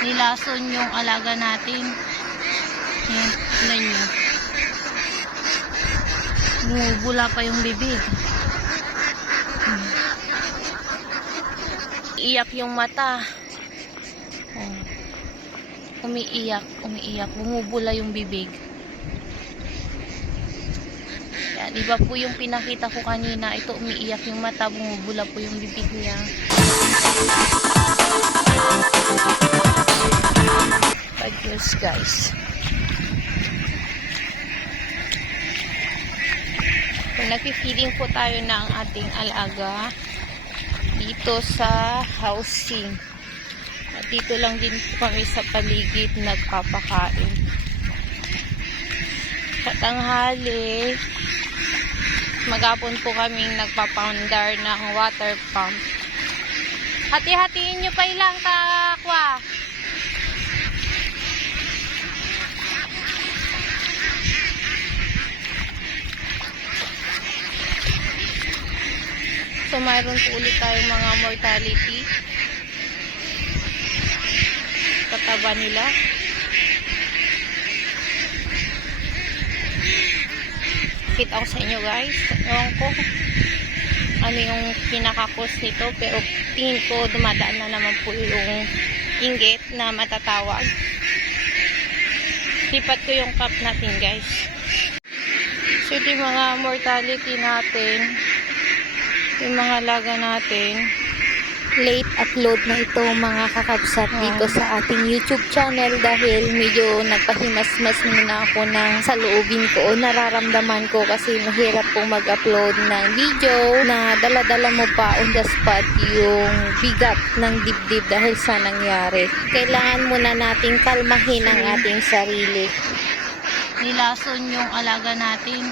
nilason yung alaga natin. Yan, tignan nyo. Bumubula pa yung bibig. Hmm. Iyak yung mata. Oh. Umiiyak, umiiyak. Bumubula yung bibig. Yan, iba po yung pinakita ko kanina. Ito umiiyak yung mata, bumubula po yung bibig niya. Bad news guys. Kung nag-feeding po tayo ng ating alaga dito sa housing. At dito lang din kami sa paligid nagpapakain. Sa tanghali, magapon po kaming nagpapaundar ng water pump. Hati-hatiin nyo pa ilang takwa. So, mayroon po ulit tayong mga mortality. Kataba nila. Kita ko sa inyo guys. Ewan ko ano yung pinaka-cause nito. Pero tingin ko dumadaan na naman po yung inggit na matatawag. Lipat ko yung cup natin guys. So, yung mga mortality natin yung mga laga natin. late upload na ito mga kakabsat dito sa ating YouTube channel dahil medyo nagpahimas-mas muna ako ng sa loobin ko o nararamdaman ko kasi mahirap pong mag-upload ng video na dala-dala mo pa on the spot yung bigat ng dibdib dahil sa nangyari. Kailangan muna nating kalmahin ang ating sarili. Nilason yung alaga natin.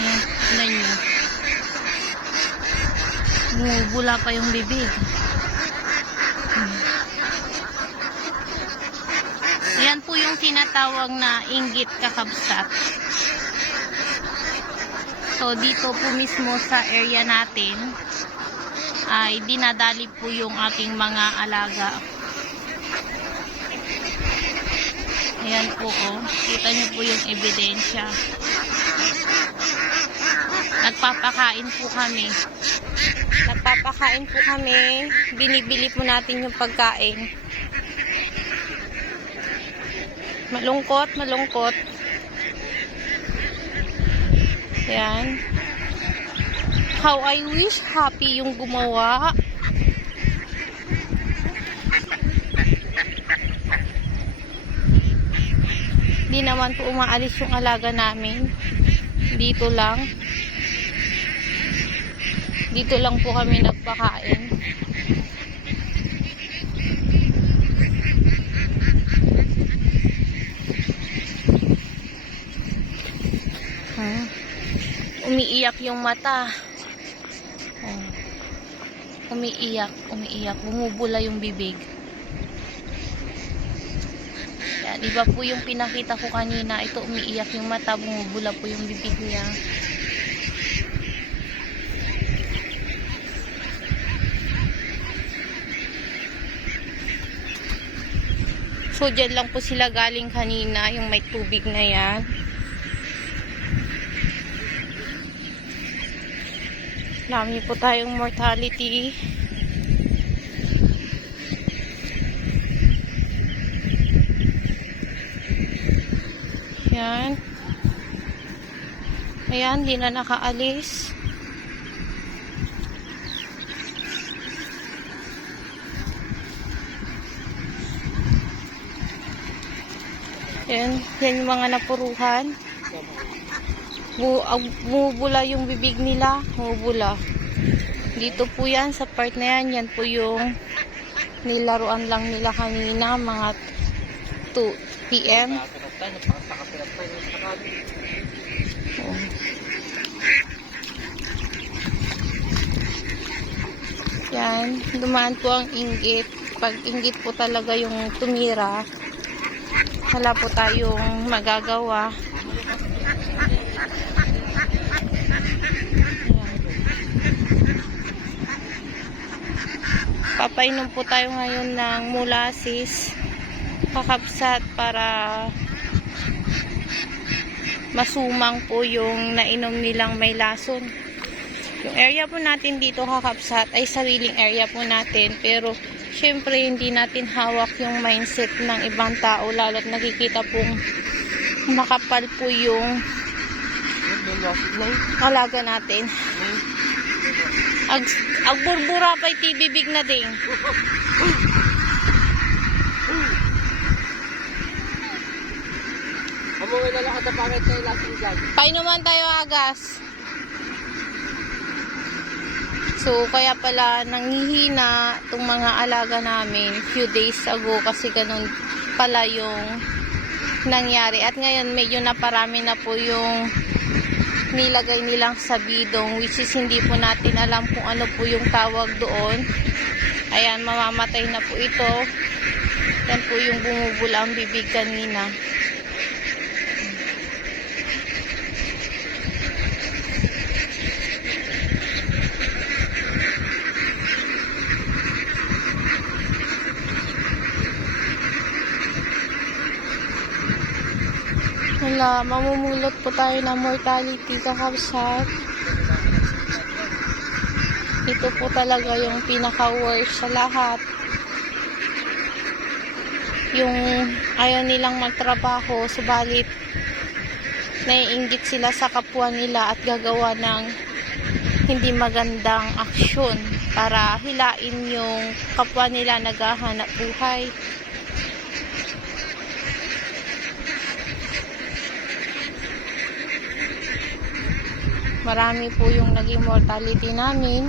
Yan, nyo. Bumubula pa yung bibig. Yan po yung tinatawag na inggit kakabsat. So, dito po mismo sa area natin ay dinadali po yung ating mga alaga. Ayan po, oh. Kita niyo po yung ebidensya. Nagpapakain po kami. Nagpapakain po kami, binibili po natin yung pagkain. Malungkot, malungkot. Yan. How I wish happy yung gumawa. Hindi naman po umaalis yung alaga namin. Dito lang. Dito lang po kami nagpakain. Hmm. Umiiyak yung mata. Oh. Umiiyak, umiiyak. Bumubula yung bibig. Yan, iba po yung pinakita ko kanina. Ito umiiyak yung mata, bumubula po yung bibig niya. So, dyan lang po sila galing kanina, yung may tubig na yan. Dami po tayong mortality. Yan. Ayan, di na nakaalis. Yan, yan yung mga napuruhan. Bu ah, bumubula yung bibig nila. Bumubula. Dito po yan, sa part na yan. Yan po yung nilaruan lang nila kanina, mga 2 p.m. Yan, dumaan po ang inggit. Pag inggit po talaga yung tumira, wala po tayong magagawa. Papainom po tayo ngayon ng molasses kakapsat para masumang po yung nainom nilang may lason. Yung area po natin dito kakapsat ay sariling area po natin pero syempre hindi natin hawak yung mindset ng ibang tao lalo't nakikita pong makapal po yung alaga natin. Ag, agburbura pa'y tibibig na ding. Amuwi na lang at pangit na ilasing dyan. Painuman tayo agas. So, kaya pala nanghihina itong mga alaga namin few days ago kasi ganun pala yung nangyari. At ngayon medyo naparami na po yung nilagay nilang sa bidong which is hindi po natin alam kung ano po yung tawag doon. Ayan, mamamatay na po ito. Yan po yung bumubula ang bibig kanina. Wala, mamumulot po tayo ng mortality kakabsat. Ito po talaga yung pinaka-worst sa lahat. Yung ayaw nilang magtrabaho, subalit naiinggit sila sa kapwa nila at gagawa ng hindi magandang aksyon para hilain yung kapwa nila naghahanap buhay. Marami po yung naging mortality namin.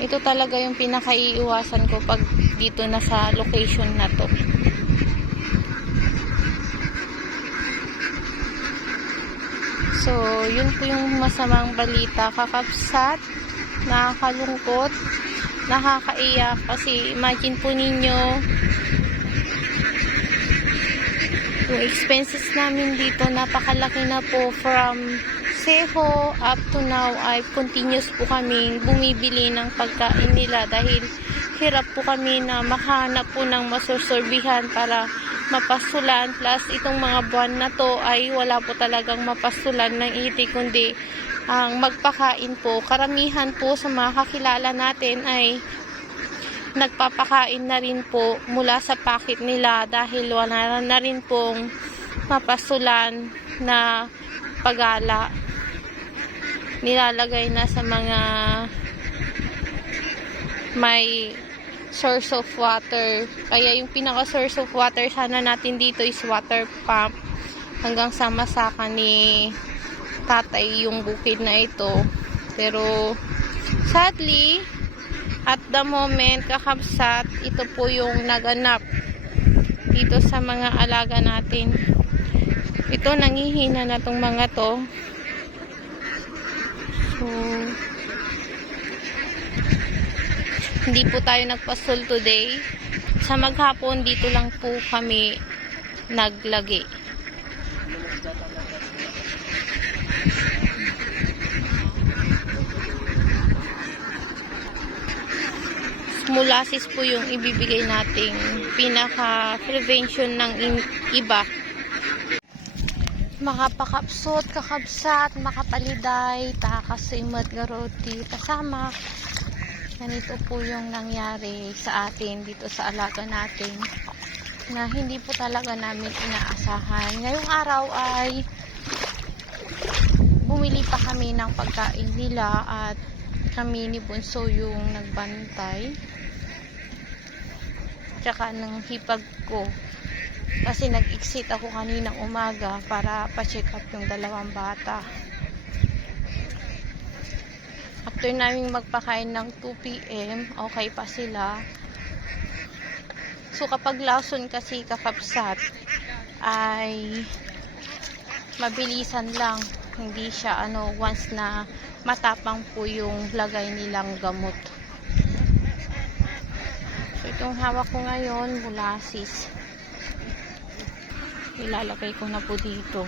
Ito talaga yung pinakaiiwasan ko pag dito na sa location na to. So, yun po yung masamang balita. Kakapsat, nakakalungkot, nakakaiyak kasi imagine po ninyo yung expenses namin dito napakalaki na po from Seho up to now ay continuous po kaming bumibili ng pagkain nila dahil hirap po kami na makahanap po ng masusurbihan para mapasulan. Plus itong mga buwan na to ay wala po talagang mapasulan ng iti kundi ang magpakain po karamihan po sa mga kakilala natin ay nagpapakain na rin po mula sa packet nila dahil wala na rin pong mapasulan na pagala. Nilalagay na sa mga may source of water. Kaya yung pinaka source of water sana natin dito is water pump. Hanggang sa masaka ni tatay yung bukid na ito. Pero sadly at the moment, kakabsat, ito po yung naganap dito sa mga alaga natin. Ito, nangihina na tong mga to. So, hindi po tayo nagpasol today. Sa maghapon, dito lang po kami naglagi. Molasses po yung ibibigay nating pinaka-prevention ng in- iba. Makapakapsot, kakabsat, makapaliday, takasimot, garoti, pasamak. Ganito po yung nangyari sa atin dito sa alaga natin na hindi po talaga namin inaasahan. Ngayong araw ay bumili pa kami ng pagkain nila at kami ni Bunso yung nagbantay. Tsaka ng hipag ko. Kasi nag-exit ako kaninang umaga para pa-check up yung dalawang bata. After naming magpakain ng 2pm okay pa sila. So kapag lason kasi kakapsat ay mabilisan lang. Hindi siya ano once na matapang po yung lagay nilang gamot. So itong hawak ko ngayon molasses. Ilalagay ko na po dito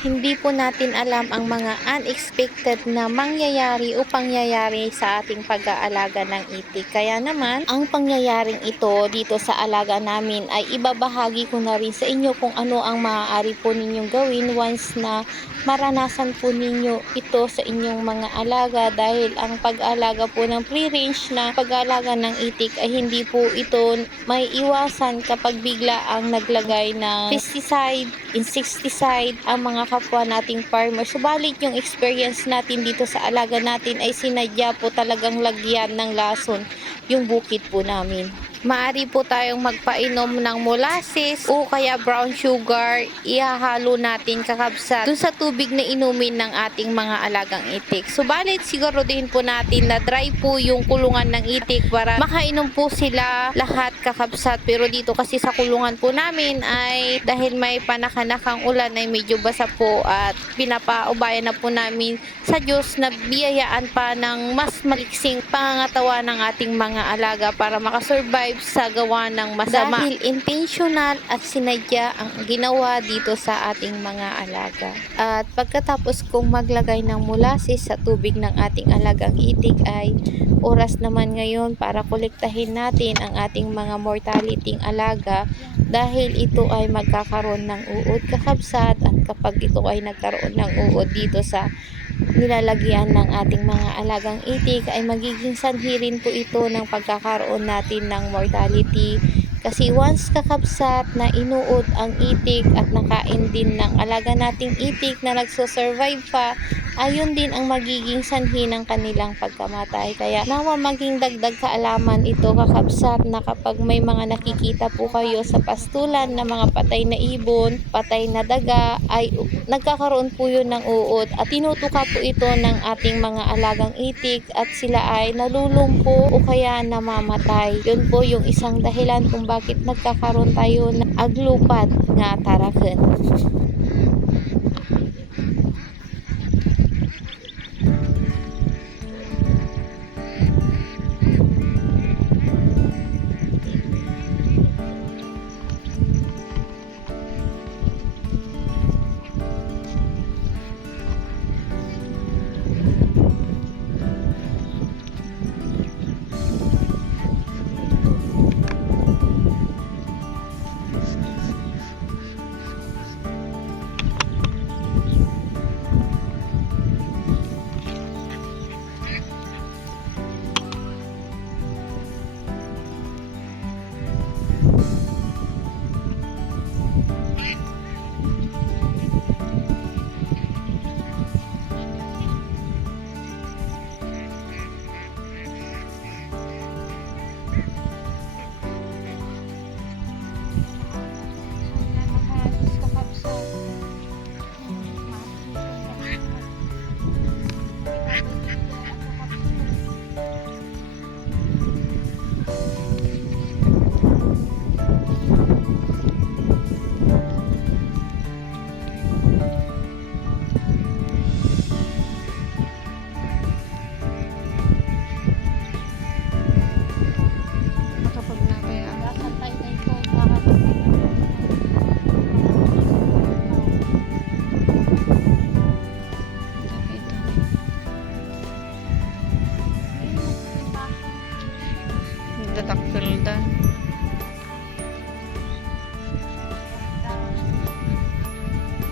hindi po natin alam ang mga unexpected na mangyayari o pangyayari sa ating pag-aalaga ng itik. Kaya naman, ang pangyayaring ito dito sa alaga namin ay ibabahagi ko na rin sa inyo kung ano ang maaari po ninyong gawin once na maranasan po ninyo ito sa inyong mga alaga dahil ang pag-alaga po ng free-range na pag-alaga ng itik ay hindi po ito may iwasan kapag bigla ang naglagay ng pesticide, insecticide ang mga kapwa nating farmer. Subalit yung experience natin dito sa alaga natin ay sinadya po talagang lagyan ng lason yung bukid po namin. Maari po tayong magpainom ng molasses o kaya brown sugar. Ihahalo natin kakabsat dun sa tubig na inumin ng ating mga alagang itik. Subalit siguro din po natin na dry po yung kulungan ng itik para makainom po sila lahat kakabsat. Pero dito kasi sa kulungan po namin ay dahil may panakanakang ulan ay medyo basa po at pinapaubayan na po namin sa Diyos na biyayaan pa ng mas maliksing pangangatawa ng ating mga alaga para makasurvive sa gawa ng masama. Dahil intentional at sinadya ang ginawa dito sa ating mga alaga. At pagkatapos kong maglagay ng molasses sa tubig ng ating alagang itik ay oras naman ngayon para kolektahin natin ang ating mga mortality alaga dahil ito ay magkakaroon ng uod kakabsat at kapag ito ay nagkaroon ng uod dito sa nilalagyan ng ating mga alagang itik ay magiging sanhi rin po ito ng pagkakaroon natin ng mortality. Kasi once kakabsat na inuod ang itik at nakain din ng alaga nating itik na nagsosurvive pa ayun din ang magiging sanhi ng kanilang pagkamatay. Kaya nawa maging dagdag kaalaman ito kakabsat na kapag may mga nakikita po kayo sa pastulan na mga patay na ibon, patay na daga, ay nagkakaroon po yun ng uod at tinutuka po ito ng ating mga alagang itik at sila ay nalulumpo o kaya namamatay. Yun po yung isang dahilan kung bakit nagkakaroon tayo ng aglupat nga tarakan.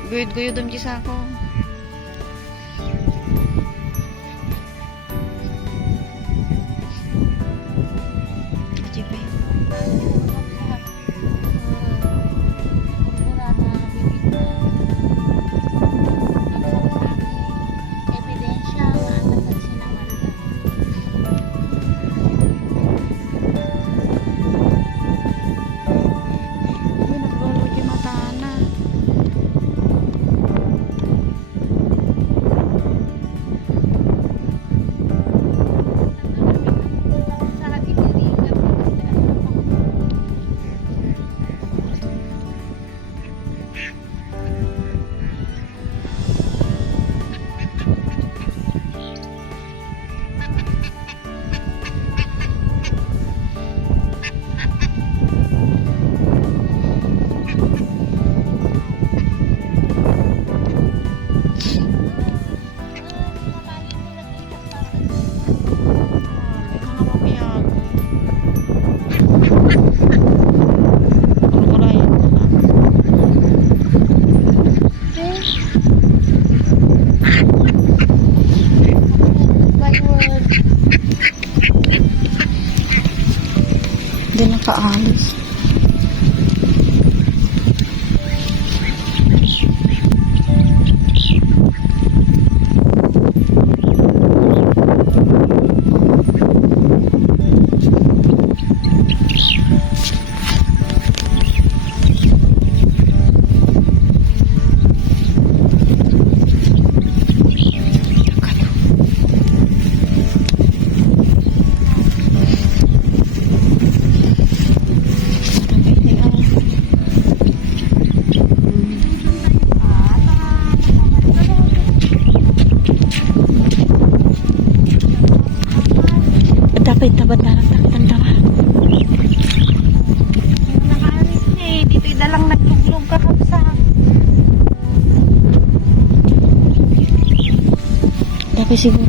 Guyod-guyod dam sa ako. Kapit na ba darang takitan? Yung nakaalis niya eh. Dito'y dalang nagluglog kakapsa. Daki siguro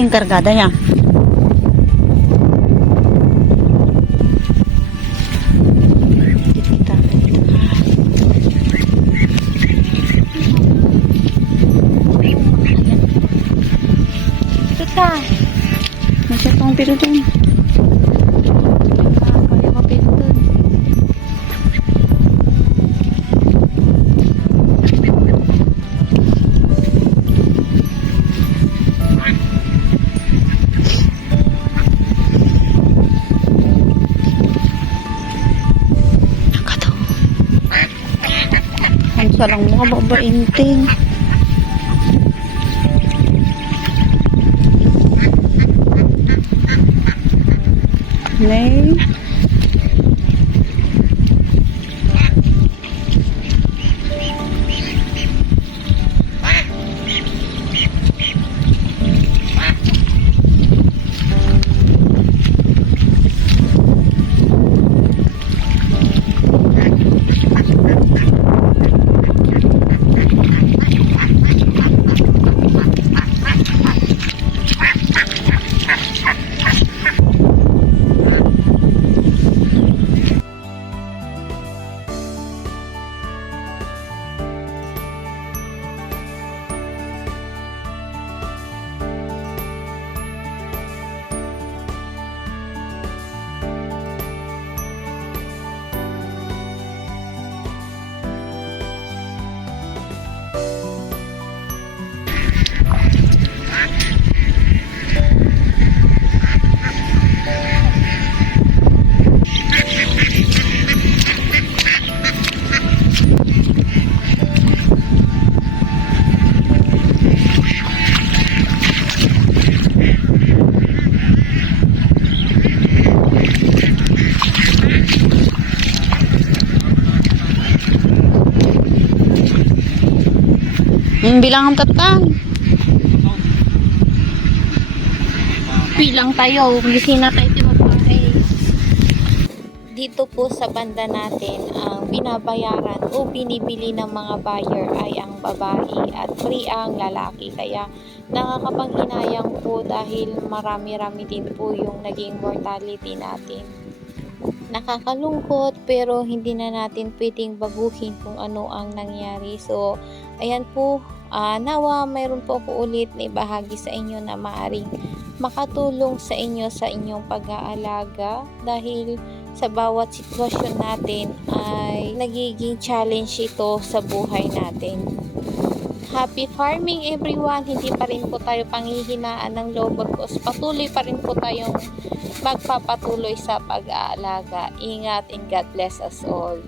Yung kargada niya. Kita. Masya tong pero dun. Ang salang mga babainting. Nay. Bilang ang tatang. Bilang tayo. Gising na tayo timapahay. Dito po sa banda natin, ang binabayaran o binibili ng mga buyer ay ang babae at free ang lalaki. Kaya nakakapanghinayang po dahil marami-rami din po yung naging mortality natin. Nakakalungkot pero hindi na natin pwedeng baguhin kung ano ang nangyari. So, ayan po, ah, nawa mayroon po ako ulit na ibahagi sa inyo na maaring makatulong sa inyo sa inyong pag-aalaga dahil sa bawat sitwasyon natin ay nagiging challenge ito sa buhay natin. Happy farming everyone! Hindi pa rin po tayo panghihinaan ng loob. Patuloy pa rin po tayong magpapatuloy sa pag-aalaga. Ingat and God bless us all.